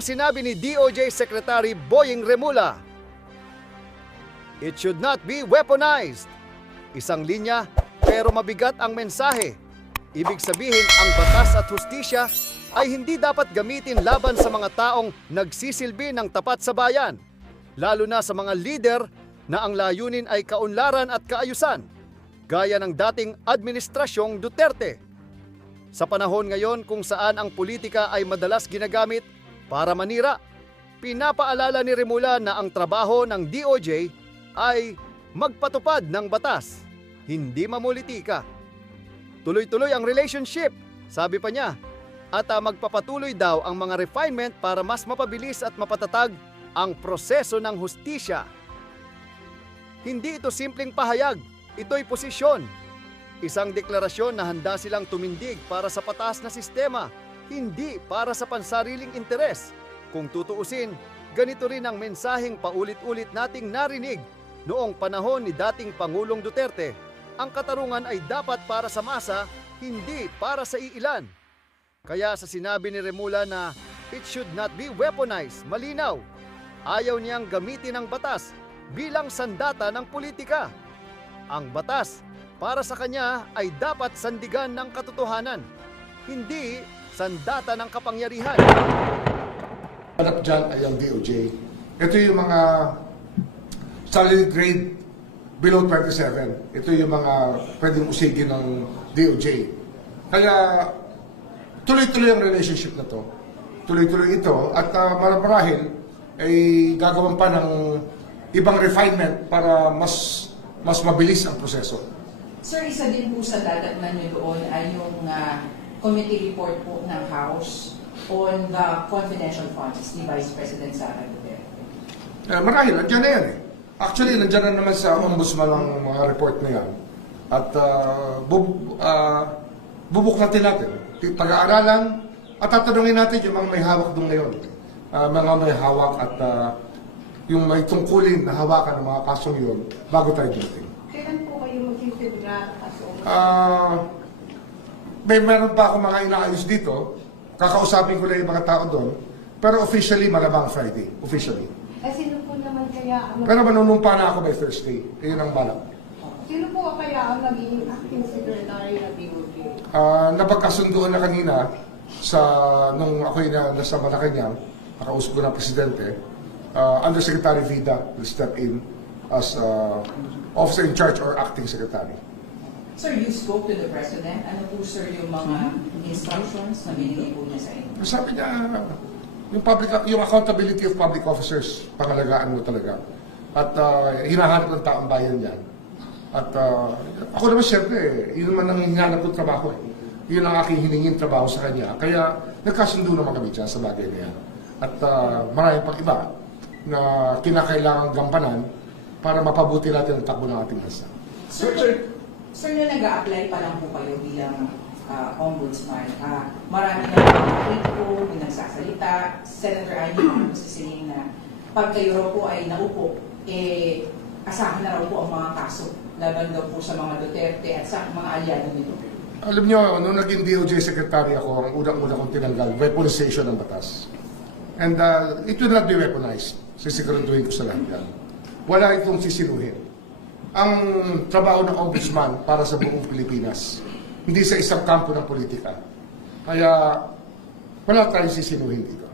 ang sinabi ni DOJ Secretary Boying Remula. It should not be weaponized. Isang linya pero mabigat ang mensahe. Ibig sabihin ang batas at hustisya ay hindi dapat gamitin laban sa mga taong nagsisilbi ng tapat sa bayan, lalo na sa mga leader na ang layunin ay kaunlaran at kaayusan, gaya ng dating Administrasyong Duterte. Sa panahon ngayon kung saan ang politika ay madalas ginagamit para manira, pinapaalala ni Remula na ang trabaho ng DOJ ay magpatupad ng batas, hindi mamulitika. Tuloy-tuloy ang relationship, sabi pa niya, at ah, magpapatuloy daw ang mga refinement para mas mapabilis at mapatatag ang proseso ng hustisya. Hindi ito simpleng pahayag, ito'y posisyon. Isang deklarasyon na handa silang tumindig para sa pataas na sistema, hindi para sa pansariling interes. Kung tutuusin, ganito rin ang mensaheng paulit-ulit nating narinig noong panahon ni dating Pangulong Duterte. Ang katarungan ay dapat para sa masa, hindi para sa iilan. Kaya sa sinabi ni Remula na it should not be weaponized, malinaw. Ayaw niyang gamitin ang batas bilang sandata ng politika. Ang batas para sa kanya ay dapat sandigan ng katotohanan, hindi sandata ng kapangyarihan. Anak dyan ay ang DOJ. Ito yung mga salary grade below 27. Ito yung mga pwedeng usigin ng DOJ. Kaya tuloy-tuloy ang relationship na to. Tuloy-tuloy ito at uh, marahil ay gagawan pa ng ibang refinement para mas mas mabilis ang proseso. Sir, isa din po sa dadatnan nyo doon ay yung ah, committee report po ng House on the confidential funds ni Vice President Sara Duterte. Eh, marahil, nandiyan na yan eh. Actually, nandiyan na naman sa ombudsman ang mga report na yan. At uh, bub, uh, bubuklatin natin. Ti- Pag-aaralan at tatanungin natin yung mga may hawak doon ngayon. Ah, mga may hawak at ah, yung may tungkulin na hawakan ng mga kasong yun bago tayo dumating. Kailan po kayo magsisimula as of Ah, may meron pa ako mga inaayos dito. Kakausapin ko na yung mga tao doon. Pero officially, malamang Friday. Officially. Eh, sino po naman kaya ang... Pero manunumpa na ako by Thursday. Yun ang balak. Sino po kaya ang naging acting secretary ng DOJ? Ah, napagkasunduan na kanina sa nung ako'y na, nasa Malacanang, nakausap ko ng presidente, ah, Undersecretary Vida will step in as ah, officer in charge or acting secretary. Sir, you spoke to the President. Ano po, sir, yung mga instructions na binigay po niya sa inyo? Sabi niya, yung, public, yung accountability of public officers, pangalagaan mo talaga. At ah, hinahanap ng taong bayan yan. At ah, ako naman siyempre, yun naman ang hinahanap kong trabaho. Eh. Yun ang aking hiningin trabaho sa kanya. Kaya nagkasundo naman kami dyan sa bagay na yan. At uh, marami pang iba na kinakailangan gampanan para mapabuti natin ang takbo ng ating bansa. Sir, sir, nung nag-a-apply pa lang po kayo bilang ah, ombudsman, ah, marami na tweet po, may nagsasalita. Senator Ivy po sisingin na pag kayo raw po ay naupo, eh, asahan na raw po ang mga kaso laban daw po sa mga Duterte at sa mga alyado nito. Alam niyo, nung naging DOJ Secretary ako, ang unang-una kong tinanggal, weaponization ng batas. And uh, it will not be weaponized. Sisiguraduhin ko sa lahat yan. Wala itong sisinuhin. Ang trabaho ng ombudsman para sa buong Pilipinas, hindi sa isang kampo ng politika. Kaya wala tayong sisinuhin dito.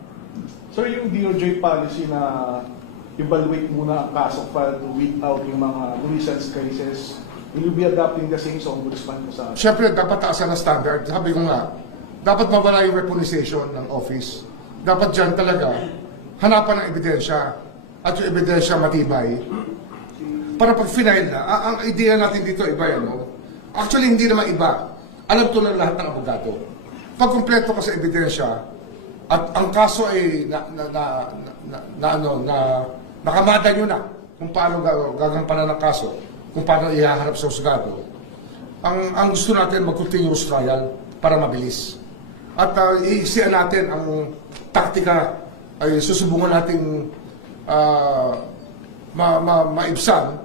Sir, yung DOJ policy na evaluate muna ang kaso file to weed out yung mga nuisance cases, will you be adopting the same sa ombudsman ko sa... Siyempre, dapat taasan ang standard. Sabi ko nga, dapat mawala yung weaponization ng office. Dapat dyan talaga, hanapan ng ebidensya at yung ebidensya matibay. Para pag final na, a- ang idea natin dito iba yan, no? Actually, hindi naman iba. Alam to ng lahat ng abogado. Pag kumpleto ka sa ebidensya, at ang kaso ay na, na, na, na, na, ano, na, nakamada nyo na kung paano ga- gagampanan ng kaso, kung paano ihaharap sa husgado, ang ang gusto natin mag-continuous trial para mabilis. At uh, iisiyan natin ang taktika ay susubukan nating ah, ma, ma, maibsan,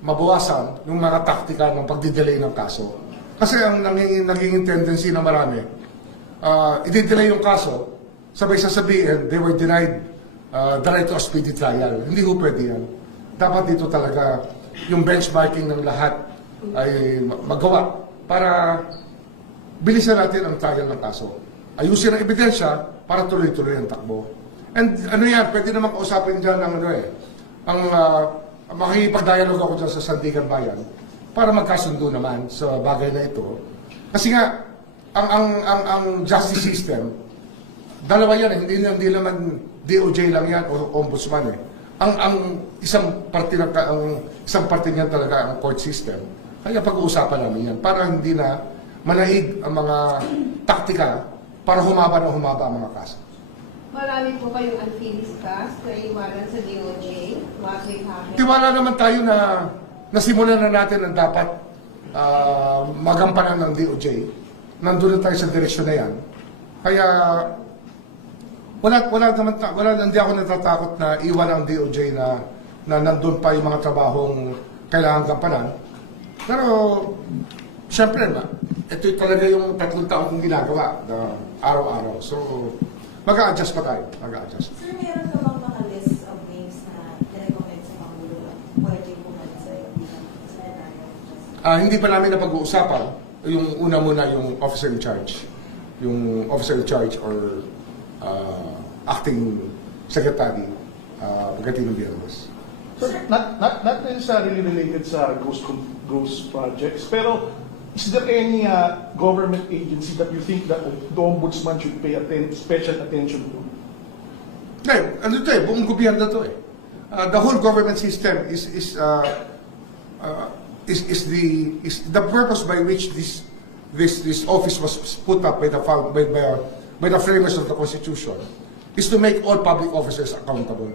mabawasan yung mga taktika ng pagdidelay ng kaso. Kasi ang naging, naging tendency na marami, uh, i-delay yung kaso sabay sasabihin, they were denied uh, the right to a speedy trial. Hindi ho pwede yan. Dapat dito talaga yung benchmarking ng lahat ay ma- magawa para bilisan natin ang trial ng kaso. Ayusin ang ebidensya para tuloy-tuloy ang takbo. And ano yan, pwede naman kausapin dyan ng ano eh, ang uh, makikipag-dialogue ako dyan sa Sandigan Bayan para magkasundo naman sa bagay na ito. Kasi nga, ang, ang, ang, ang justice system, dalawa yan, eh. hindi, hindi naman DOJ lang yan o ombudsman eh. Ang, ang isang parte ng, ang isang parte niyan talaga ang court system. Kaya pag-uusapan namin yan para hindi na manahig ang mga taktika para humaba na humaba ang mga kaso. Marami po kayong unfinished task na iwanan sa DOJ. Wasay hakin. Tiwala naman tayo na nasimulan na natin ang dapat ah, magampanan ng DOJ. Nandun na tayo sa direksyon na yan. Kaya wala wala naman wala hindi ako natatakot na iwan ang DOJ na na nandun pa yung mga trabahong kailangan gampanan. Pero syempre na, ito talaga yung tatlong taon kong ginagawa na araw-araw. So mag-a-adjust pa tayo, mag-a-adjust. Sir, meron ka bang mga list of names na nirecommend sa Pangulo na pwede bilang Secretary of Justice? Ah, hindi pa namin napag-uusapan. Yung una muna yung officer in charge. Yung officer in charge or ah, acting secretary uh, pagdating ng Biyernes. So, not, not, not necessarily related sa ghost, ghost projects, pero is there any uh, government agency that you think that the ombudsman should pay atten- special attention to? Hindi, ano ito eh, buong gobyerno to eh. Ah, the whole government system is is uh, uh, is is the is the purpose by which this this this office was put up by the by by, by the framers of the constitution is to make all public officers accountable.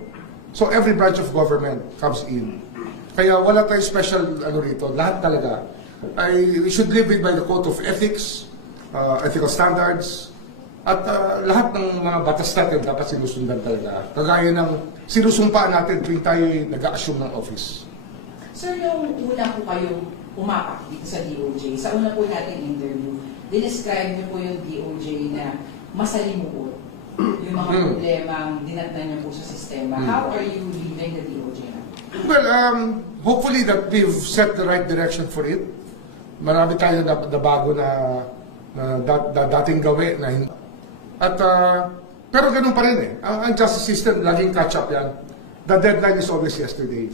So every branch of government comes in. Kaya wala tayong special ano rito, lahat talaga ay we should live it by the code of ethics, uh, ethical standards, at uh, lahat ng mga batas natin dapat sinusundan talaga. Kagaya ng sinusumpaan natin tuwing tayo nag-a-assume ng office. Sir, yung una po kayong umapak dito sa DOJ, sa una po natin interview, dinescribe niyo po yung DOJ na masalimuot yung mga Hmm. problemang dinatnan niyo po sa sistema. Hmm. How are you leaving the DOJ now? Well, um, hopefully that we've set the right direction for it. Marami tayo na, na bago na, na, dat- da- dating gawi na At, uh, pero ganun pa rin eh. Ang, ang justice system, laging catch up yan. The deadline is always yesterday.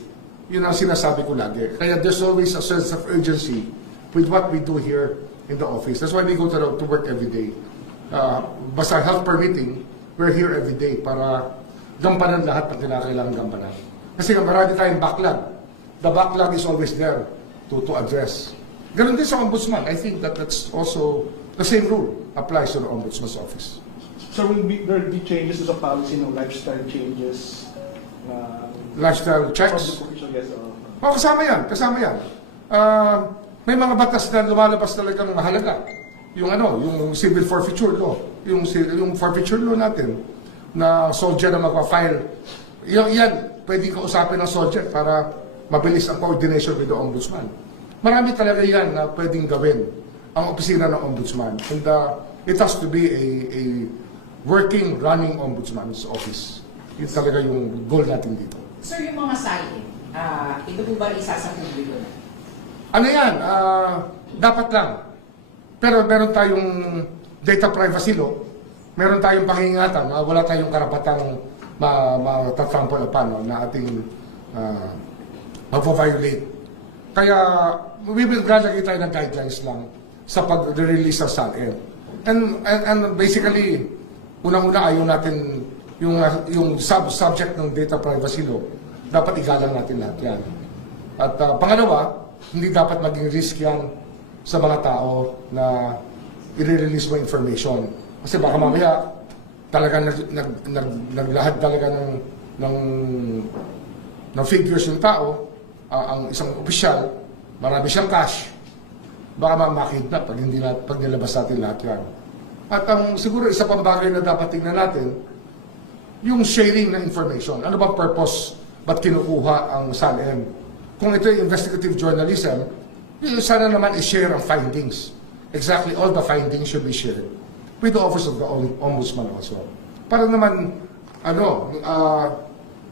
Yun ang sinasabi ko lagi. Kaya there's always a sense of urgency with what we do here in the office. That's why we go to, the- to work every day. Uh, basta health permitting, we're here every day para gampanan lahat ng kinakailangan gampanan. Kasi marami tayong backlog. The backlog is always there to, to address. Ganun din sa ombudsman. I think that that's also the same rule applies to the ombudsman's office. So will be, there be changes to the policy ng lifestyle changes? Uh, Lifestyle checks. yes, uh, Oh, kasama yan, kasama yan. Ah, may mga batas na lumalabas talagang mahalaga. Yung ano, yung civil forfeiture law, yung yung forfeiture law natin na soldier na magpa-file. Yan, yan pwedeng kausapin ng soldier para mabilis ang coordination with the ombudsman. Marami talaga yan na pwedeng gawin ang opisina ng ombudsman. And uh, it has to be a, a working, running ombudsman's office. Yun talaga yung goal natin dito. Sir, yung mga salin, ah, ito po ba isa sa publiko na? Ano yan? ah, dapat lang. Pero meron tayong data privacy law. Meron tayong pangingatan na wala tayong karapatang ma matatrample upon no, na ating uh, violate Kaya we will lalagay tayo ng guidelines lang sa pag-release ng SALN. And, and, and basically, unang-una ayaw natin yung, yung sub subject ng data privacy law, dapat igalang natin lahat yan. At uh, pangalawa, hindi dapat maging risk yan sa mga tao na i-release mo information. Kasi baka mamaya talaga nag, nag, nag, naglahad talaga ng, ng, ng figures yung tao, ah, ang isang opisyal, marami siyang cash, baka mamakidnap pag, hindi na, pag nilabas natin lahat yan. At ang siguro isa pang bagay na dapat tingnan natin, yung sharing ng information. Ano ba purpose? Ba't kinukuha ang SALM? Kung ito yung investigative journalism, yun, sana naman i-share ang findings. Exactly all the findings should be shared with the Office of the Om- Ombudsman also. para naman, ano, uh,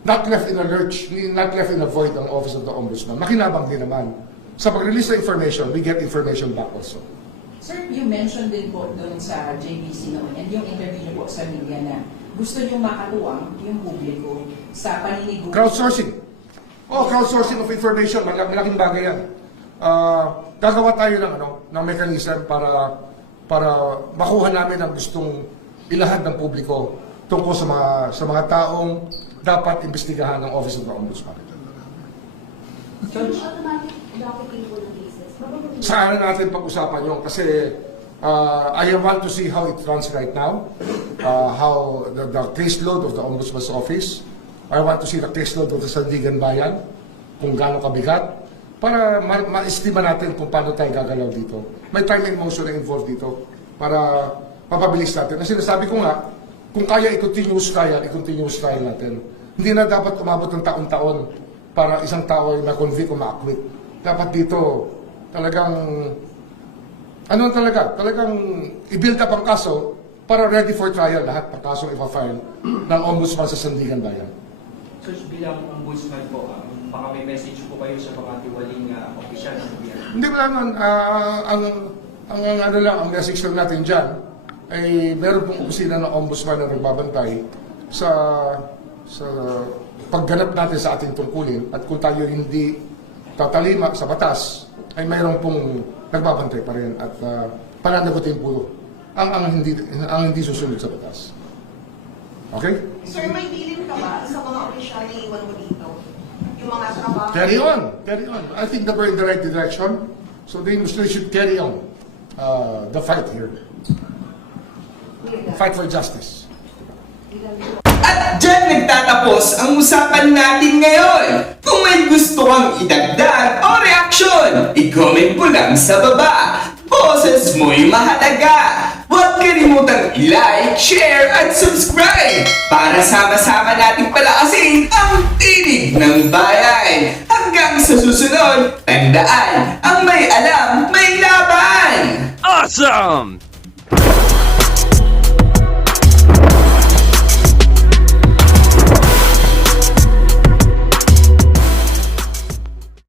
not left in a lurch, not left in a void ang Office of the Ombudsman. Makinabang din naman. Sa pag-release ng information, we get information back also. Sir, you mentioned din po doon sa JBC noon and yung interview niyo po sa media na gusto niyo makatuwang yung publiko sa paninigo. Crowdsourcing. Oh, crowdsourcing of information, malak- malaking bagay yan. Ah, gagawa tayo ng ano, ng mechanism para para makuha namin ang gustong ilahad ng publiko tungkol sa mga sa mga taong dapat imbestigahan ng Office of the Ombudsman. Yung automatic cases, Saan natin pag-usapan yun kasi uh, I want to see how it runs right now, uh, how the, the caseload of the Ombudsman's Office. I want to see the caseload of the Sandigan Bayan, kung gaano kabigat, para ma- ma-estima natin kung paano tayo gagalaw dito. May time and motion na involved dito para mapabilis natin. Kasi sinasabi ko nga, kung kaya i-continuous kaya, i-continuous tayo natin. Hindi na dapat umabot ng taon-taon para isang tao ay ma-convict o ma-acquit. Dapat dito talagang ano talaga, talagang i-build up ang kaso para ready for trial lahat ng kaso ipa-file ng ombudsman sa Sandigan Bayan. So bilang ombudsman po, ah, baka may message po kayo sa mga tiwaling uh, opisyal ng gobyerno. Hindi wala nun, ah, ang, ang, ang ano lang, ang message lang natin dyan, ay meron pong opisina ng ombudsman na nagbabantay sa sa pagganap natin sa ating tungkulin at kung tayo hindi tatalima sa batas, ay mayroon pong nagbabantay pa rin at uh, pananagutin po ang, ang, hindi, ang hindi susunod sa batas. Okay? Sir, may dilim ka ba sa mga opisyal na iwan mo dito? Yung mga trabaho? Carry on, carry on. I think that we're in the right direction. So the industry should carry on uh, the fight here. Fight for justice. At dyan nagtatapos ang usapan natin ngayon. Kung may gusto kang idagdag o reaksyon, i-comment mo lang sa baba. Boses mo'y mahalaga. Huwag kalimutang i-like, share, at subscribe para sama-sama nating palakasin ang tinig ng bayan. Hanggang sa susunod, tandaan, ang may alam, may laban! Awesome!